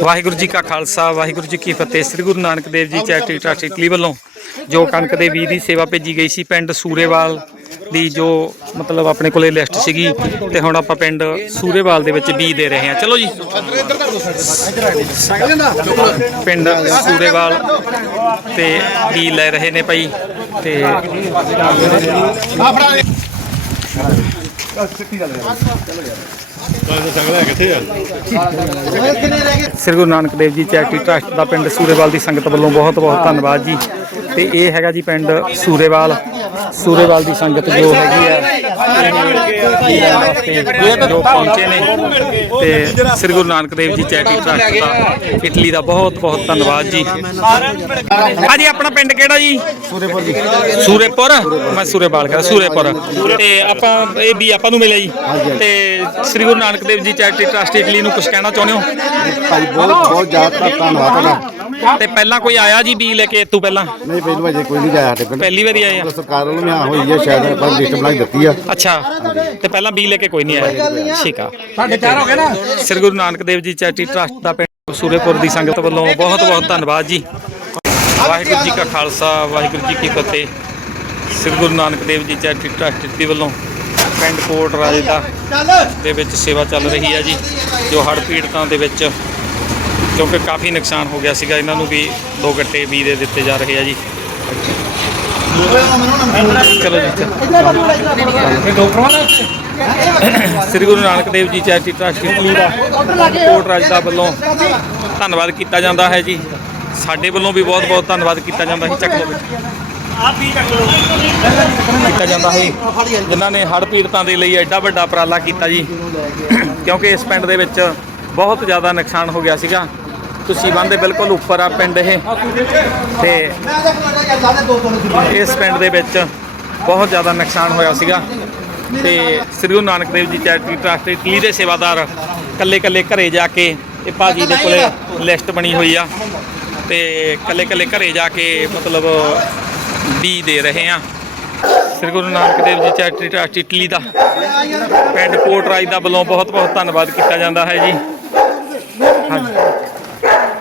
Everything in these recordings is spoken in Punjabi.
ਵਾਹਿਗੁਰੂ ਜੀ ਕਾ ਖਾਲਸਾ ਵਾਹਿਗੁਰੂ ਜੀ ਕੀ ਫਤਿਹ। ਸ੍ਰੀ ਗੁਰੂ Nanak Dev ji charity trust Italy ਵੱਲੋਂ ਜੋ ਕਣਕ ਦੇ ਬੀਜ ਦੀ ਸੇਵਾ ਭੇਜੀ ਗਈ ਸੀ ਪਿੰਡ ਸੂਰੇਵਾਲ ਦੀ ਜੋ ਮਤਲਬ ਆਪਣੇ ਕੋਲੇ ਲਿਸਟ ਸੀਗੀ ਤੇ ਹੁਣ ਆਪਾਂ ਪਿੰਡ ਸੂਰੇਵਾਲ ਦੇ ਵਿੱਚ ਬੀਜ ਦੇ ਰਹੇ ਹਾਂ। ਚਲੋ ਜੀ। ਪਿੰਡ ਸੂਰੇਵਾਲ ਤੇ ਬੀਜ ਲੈ ਰਹੇ ਨੇ ਭਾਈ ਤੇ ਸ੍ਰੀ ਗੁਰੂ ਨਾਨਕ ਦੇਵ ਜੀ ਚੈਰਿਟੀ ਟਰਸਟ ਦਾ ਪਿੰਡ ਸੂਰੇਵਾਲ ਦੀ ਸੰਗਤ ਵੱਲੋਂ ਬਹੁਤ ਬਹੁਤ ਧੰਨਵਾਦ ਜੀ। ਤੇ ਇਹ ਹੈਗਾ ਜੀ ਪਿੰਡ ਸੂਰੇਵਾਲ ਸੂਰੇਵਾਲ ਦੀ ਸੰਗਤ ਜੋ ਹੈਗੀ ਹੈ ਤੇ ਜੋ ਪਹੁੰਚੇ ਨੇ। ਤੇ ਸ੍ਰੀ ਗੁਰੂ ਨਾਨਕ ਦੇਵ ਜੀ ਚੈਰਿਟੀ ਟਰਸਟ ਦਾ ਇਟਲੀ ਦਾ ਬਹੁਤ ਬਹੁਤ ਧੰਨਵਾਦ ਜੀ। ਹਾਂਜੀ ਆਪਣਾ ਪਿੰਡ ਕਿਹੜਾ ਜੀ? ਸੂਰੇਪੁਰ ਜੀ। ਸੂਰੇਪੁਰ? ਮੈਂ ਸੂਰੇਵਾਲ ਕਰਾਂ ਸੂਰੇਪੁਰ। ਤੇ ਆਪਾਂ ਇਹ ਵੀ ਆਪਾਂ ਨੂੰ ਮਿਲਿਆ ਜੀ। ਤੇ ਸ੍ਰੀ ਗੁਰੂ Nanak Dev ji charity trust Italy ਨੂੰ ਕੁਝ ਕਹਿਣਾ ਚਾਹੁੰਦੇ ਹੋ? ਭਾਈ ਬਹੁਤ ਬਹੁਤ ਜ਼ਿਆਦਾ ਧੰਨਵਾਦ ਤੁਹਾਡਾ। ਤੇ ਪਹਿਲਾਂ ਕੋਈ ਆਇਆ ਜੀ ਬੀ ਲੈ ਕੇ ਤੂੰ ਪਹਿਲਾਂ? ਨਹੀਂ ਪਹਿਲੀ ਵਾਰ ਕੋਈ ਨਹੀਂ ਜਾਇਆ ਸਾਡੇ ਪਿੰਡ। ਪਹਿਲੀ ਵਾਰੀ ਆਏ ਆ? ਸਰਕਾਰ ਵੱਲੋਂ ਆ ਹੋਈ ਹੈ ਸ਼ਾਇਦ ਪਰ ਲਿਸਟ ਬਣਾਈ ਦਿੱਤੀ ਆ। ਅੱਛਾ ਤੇ ਪਹਿਲਾਂ ਬੀ ਲੈ ਕੇ ਕੋਈ ਨਹੀਂ ਆਇਆ? ਠੀਕ ਆ। ਸਾਡੇ ਚਾਰ ਹੋ ਗਏ ਨਾ? ਸ੍ਰੀ ਗੁਰੂ ਨਾਨਕ ਦੇਵ ਜੀ ਚੈਰਿਟੀ ਟਰਸਟ ਦਾ ਪਿੰਡ ਸੂਰੇਪੁਰ ਦੀ ਸੰਗਤ ਵੱਲੋਂ ਬਹੁਤ ਬਹੁਤ ਧੰਨਵਾਦ ਜੀ। ਵਾਹਿਗੁਰੂ ਜੀ ਕਾ ਖਾਲਸਾ ਵਾਹਿਗੁਰੂ ਜੀ ਕੀ ਫਤਿਹ। ਸ੍ਰੀ ਗੁਰੂ ਨਾਨਕ ਦੇਵ ਜੀ ਚੈਰਿਟੀ ਟਰਸਟ ਦੀ ਵੱਲੋਂ ਪਿੰਡ ਕੋਟ ਰਾਜੇ ਦਾ ਦੇ ਵਿੱਚ ਸੇਵਾ ਚੱਲ ਰਹੀ ਹੈ ਜੀ ਜੋ ਹੜ੍ਹ ਪੀੜਤਾਂ ਦੇ ਵਿੱਚ ਕਿਉਂਕਿ ਕਾਫੀ ਨੁਕਸਾਨ ਹੋ ਗਿਆ ਸੀਗਾ ਇਹਨਾਂ ਨੂੰ ਵੀ ਦੋ ਗੱਟੇ ਬੀ ਦੇ ਦਿੱਤੇ ਜਾ ਰਹੇ ਆ ਜੀ। ਚਲੋ ਜੀ ਸ੍ਰੀ Guru Nanak Dev ji charity trust Italy ਦਾ ਕੋਟ ਰਾਜ ਦਾ ਵੱਲੋਂ ਧੰਨਵਾਦ ਕੀਤਾ ਜਾਂਦਾ ਹੈ ਜੀ। ਸਾਡੇ ਵੱਲੋਂ ਵੀ ਬਹੁਤ ਬਹੁਤ ਧੰਨਵਾਦ ਕੀਤਾ ਜਾਂਦਾ ਹੈ। ਚੱਕ ਲਓ। ਕੀਤਾ ਜਾਂਦਾ ਹੈ। ਜਿਨ੍ਹਾਂ ਨੇ ਹੜ੍ਹ ਪੀੜਤਾਂ ਦੇ ਲਈ ਐਡਾ ਵੱਡਾ ਉਪਰਾਲਾ ਕੀਤਾ ਜੀ। ਕਿਉਂਕਿ ਇਸ ਪਿੰਡ ਦੇ ਵਿੱਚ ਬਹੁਤ ਜ਼ਿਆਦਾ ਨੁਕਸਾਨ ਹੋ ਗਿਆ ਸੀਗਾ। ਤੁਸੀਂ ਬੰਦੇ ਬਿਲਕੁਲ ਉੱਪਰ ਆ ਪਿੰਡ ਇਹ। ਤੇ ਇਸ ਪਿੰਡ ਦੇ ਵਿੱਚ ਬਹੁਤ ਜ਼ਿਆਦਾ ਨੁਕਸਾਨ ਹੋਇਆ ਸੀਗਾ। ਤੇ ਸ੍ਰੀ ਗੁਰੂ Nanak Dev ji charity trust Italy ਦੇ ਸੇਵਾਦਾਰ ਕੱਲੇ ਕੱਲੇ ਘਰੇ ਜਾ ਕੇ ਇਹ ਭਾਜੀ ਦੇ ਕੋਲੇ ਲਿਸਟ ਬਣੀ ਹੋਈ ਆ। ਤੇ ਕੱਲੇ ਕੱਲੇ ਘਰੇ ਜਾ ਕੇ ਮਤਲਬ ਬੀ ਦੇ ਰਹੇ ਆ। ਸ੍ਰੀ ਗੁਰੂ Nanak Dev ji charity trust Italy ਦਾ ਪਿੰਡ ਕੋਟ ਰਾਜ ਦਾ ਵੱਲੋਂ ਬਹੁਤ ਬਹੁਤ ਧੰਨਵਾਦ ਕੀਤਾ ਜਾਂਦਾ ਹੈ ਜੀ। ਹਾਂਜੀ।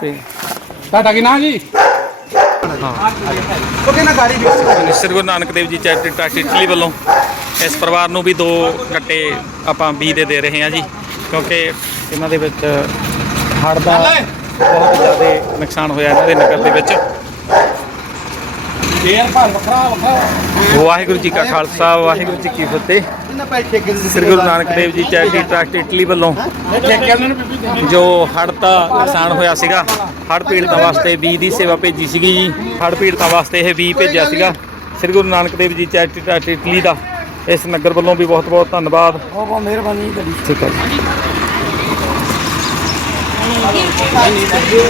ਤੇ ਤੁਹਾਡਾ ਕੀ ਨਾਂ ਜੀ? ਸ੍ਰੀ ਗੁਰੂ Nanak Dev ji charity trust Italy ਵੱਲੋਂ ਇਸ ਪਰਿਵਾਰ ਨੂੰ ਵੀ ਦੋ ਗੱਟੇ ਆਪਾਂ ਬੀ ਦੇ ਦੇ ਰਹੇ ਹਾਂ ਜੀ ਕਿਉਂਕਿ ਇਹਨਾਂ ਦੇ ਵਿੱਚ ਹੜ੍ਹ ਦਾ ਬਹੁਤ ਜ਼ਿਆਦਾ ਨੁਕਸਾਨ ਹੋਇਆ ਇਹਨਾਂ ਦੇ ਨਗਰ ਦੇ ਵਿੱਚ। ਫੇਰ ਭਾਰ ਵੱਖਰਾ ਵੱਖਰਾ। ਵਾਹਿਗੁਰੂ ਜੀ ਕਾ ਖਾਲਸਾ ਵਾਹਿਗੁਰੂ ਜੀ ਕੀ ਫਤਿਹ। ਸ੍ਰੀ ਗੁਰੂ Nanak Dev ji charity trust Italy ਵੱਲੋਂ। ਜੋ ਹੜ੍ਹ ਦਾ ਨੁਕਸਾਨ ਹੋਇਆ ਸੀਗਾ ਹੜ੍ਹ ਪੀੜਤਾਂ ਵਾਸਤੇ ਬੀ ਦੀ ਸੇਵਾ ਭੇਜੀ ਸੀਗੀ ਜੀ। ਹੜ੍ਹ ਪੀੜਤਾਂ ਵਾਸਤੇ ਇਹ ਬੀ ਭੇਜਿਆ ਸੀਗਾ। ਸ੍ਰੀ ਗੁਰੂ Nanak Dev ji charity trust Italy ਦਾ। ਇਸ ਨਗਰ ਵੱਲੋਂ ਵੀ ਬਹੁਤ ਬਹੁਤ ਧੰਨਵਾਦ। ਬਹੁਤ ਬਹੁਤ ਮਿਹਰਬਾਨੀ ਤੁਹਾਡੀ। ਠੀਕ ਹੈ ਜੀ।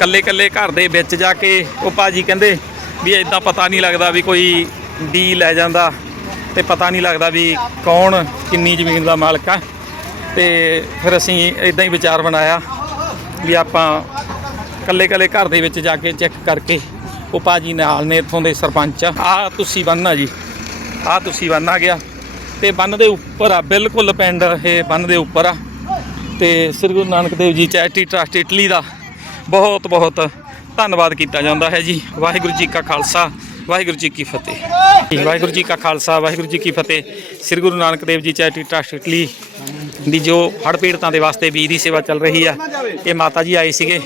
ਕੱਲੇ ਕੱਲੇ ਘਰ ਦੇ ਵਿੱਚ ਜਾ ਕੇ ਉਹ ਭਾਜੀ ਕਹਿੰਦੇ ਵੀ ਇਦਾਂ ਪਤਾ ਨਹੀਂ ਲੱਗਦਾ ਵੀ ਕੋਈ ਬੀ ਲੈ ਜਾਂਦਾ। ਤੇ ਪਤਾ ਨਹੀਂ ਲੱਗਦਾ ਵੀ ਕੌਣ ਕਿੰਨੀ ਜ਼ਮੀਨ ਦਾ ਮਾਲਕ ਆ। ਤੇ ਫਿਰ ਅਸੀਂ ਇਦਾਂ ਹੀ ਵਿਚਾਰ ਬਣਾਇਆ ਵੀ ਆਪਾਂ ਕੱਲੇ ਕੱਲੇ ਘਰ ਦੇ ਵਿੱਚ ਜਾ ਕੇ ਚੈੱਕ ਕਰਕੇ ਉਹ ਭਾਜੀ ਨਾਲ ਨੇ ਇੱਥੋਂ ਦੇ ਸਰਪੰਚ ਆ। ਤੁਸੀਂ ਬੰਨਾ ਜੀ। ਆ ਤੁਸੀਂ ਬੰਨ ਆ ਗਿਆ। ਤੇ ਬੰਨ ਦੇ ਉੱਪਰ ਆ, ਬਿਲਕੁਲ ਪਿੰਡ ਇਹ ਬੰਨ ਦੇ ਉੱਪਰ ਆ। ਤੇ ਸ੍ਰੀ ਗੁਰੂ Nanak Dev ji charity trust Italy ਦਾ ਬਹੁਤ ਬਹੁਤ ਧੰਨਵਾਦ ਕੀਤਾ ਜਾਂਦਾ ਹੈ ਜੀ। ਵਾਹਿਗੁਰੂ ਜੀ ਕਾ ਖਾਲਸਾ। ਵਾਹਿਗੁਰੂ ਜੀ ਕੀ ਫਤਿਹ। ਵਾਹਿਗੁਰੂ ਜੀ ਕਾ ਖਾਲਸਾ ਵਾਹਿਗੁਰੂ ਜੀ ਕੀ ਫਤਿਹ। ਸ੍ਰੀ ਗੁਰੂ Nanak Dev ji charity trust Italy ਦੀ ਜੋ ਹੜ੍ਹ ਪੀੜਤਾਂ ਦੇ ਵਾਸਤੇ ਬੀਜ ਦੀ ਸੇਵਾ ਚੱਲ ਰਹੀ ਆ ਇਹ ਮਾਤਾ ਜੀ ਆਏ ਸੀਗੇ।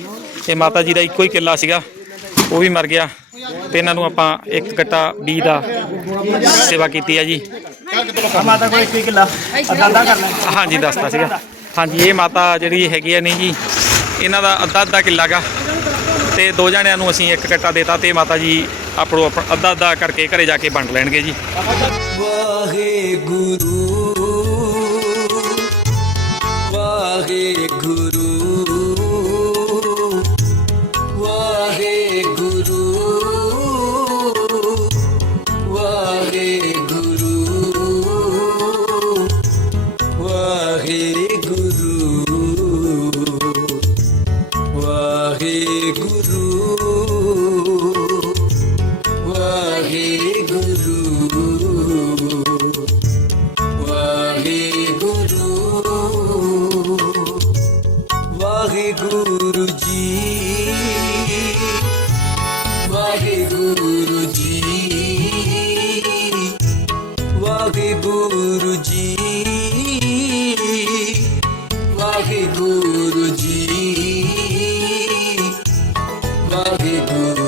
ਇਹ ਮਾਤਾ ਜੀ ਦਾ ਇੱਕੋ ਹੀ ਕਿੱਲਾ ਸੀਗਾ ਉਹ ਵੀ ਮਰ ਗਿਆ ਤੇ ਇਹਨਾਂ ਨੂੰ ਆਪਾਂ ਇੱਕ ਗੱਟਾ ਬੀਜ ਦਾ ਸੇਵਾ ਕੀਤੀ ਆ ਜੀ। ਮਾਤਾ ਕੋਲ ਇੱਕ ਕਿੱਲਾ ਅੱਧਾ ਕਰਨਾ ਹਾਂਜੀ ਦੱਸਦਾ ਸੀਗਾ। ਹਾਂਜੀ ਇਹ ਮਾਤਾ ਜਿਹੜੀ ਹੈਗੀ ਆ ਨਹੀਂ ਜੀ ਇਹਨਾਂ ਦਾ ਅੱਧਾ ਅੱਧਾ ਕਿੱਲਾ ਗਾ ਤੇ ਦੋ ਜਣਿਆਂ ਨੂੰ ਅਸੀਂ ਇੱਕ ਕੱਟਾ ਦੇਤਾ ਤੇ ਮਾਤਾ ਜੀ ਆਪਣੋ ਆਪਣਾ ਅੱਧਾ ਅੱਧਾ ਕਰਕੇ ਘਰੇ ਜਾ ਕੇ ਵੰਡ ਲੈਣਗੇ ਜੀ। ਵਾਹਿਗੁਰੂ ਵਾਹਿਗੁਰੂ। হে গুরু হে গুরু হে গুরুজি হে গুরুজি হে গুরুজি হে গুরুজি হে গুরু